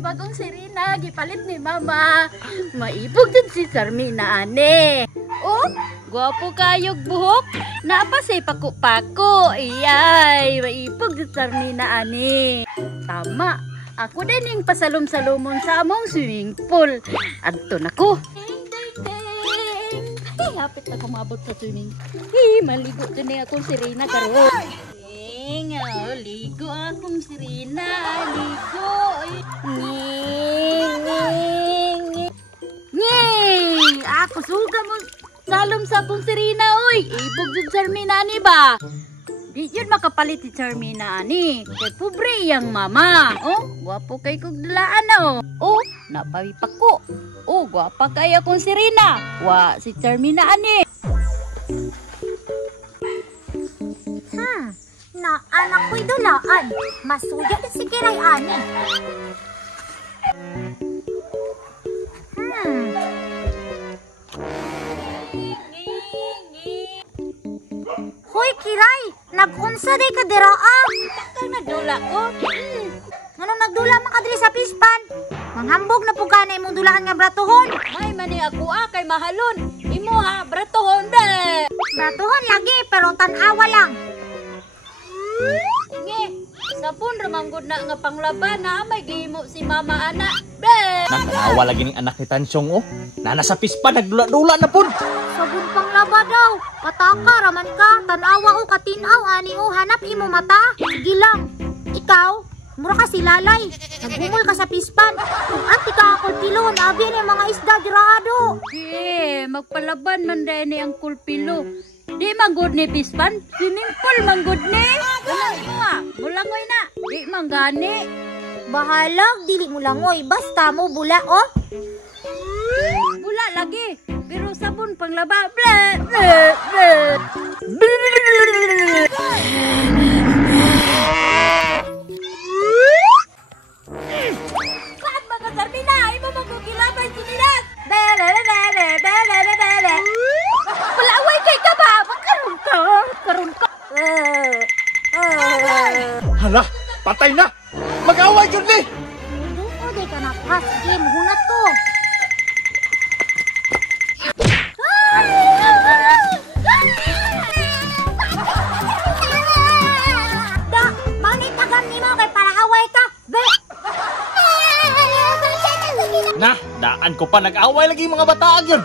Bagong Serena, gipalit ni Mama. Maibog din si Charmina, ane. Oh, gwapo kayog buhok. Napasay pako-pako. Iyay, maibog si Charmina, ane. Tama, ako din yung pasalom-salomon sa among swimming pool. Adto na ko. Ay, hapit na kumabot sa swimming. Maligo din akong Serena karon. Ligo akong Serena, ligo. Ngeng! Ako suga mo salom sa akong Serena, oy. Ibog dun Charmina ni ba? Di yun makapalit si Charmina ni. Kay pobre yang mama. Oh, gwapo kay kog dalaan na, oh. Oh, napawipak ko. Oh, gwapa kay akong Serena. Wa, si Charmina ani. Na anak ko'y dulaan, masuya din si Kiray ani. Hoy Kiray, nag-unsa day ka dira ah? Kang nagdula ko. Anong nagdula man ka diri sa pispan? Manghambog na puganay mong dulaan nga bratohon. May mani ako kay mahalon. Imo ha, bratohon be. Bratohon lagi pero tan-awa lang. Nge, sapon ramanggod na nga panglaban na may gihimo si mama anak. Be! Nakakawa lagi ng anak ni Tansyong, oh. Nana sa pispa, nagdula-dula na po. Sabon panglaba daw. Pataka raman ka, tanawa o katinaw ani o hanap imo mata. Sige lang. Ikaw, mura ka si lalay. Naghumol ka sa pispan. Kung ati ka ako pilon, abi ni mga isda dirado. Magpalaban man dahil ni ang kulpilo. Di manggod ni pispan, swimming pool manggod ni. Bulangoy na, di manggani. Bahalag, dili mo langoy, basta mo bula, oh. Bula lagi, pero sabon panglaba. Ble, ble, ble. Kaan ba ka, Charmina? Imo magkukilaban sinilas. Bele, bele, bele, bele, bele. Palaway kay ka ba? Magkaroon ka. Karoon ka. Hala, patay na. Mag-away yun ni. O, di ka na pas. Sige, mahunat ko. Da, manit agam ni mo kay para away ka. Be! Na, daan ko pa nag-away lagi mga bataag yun.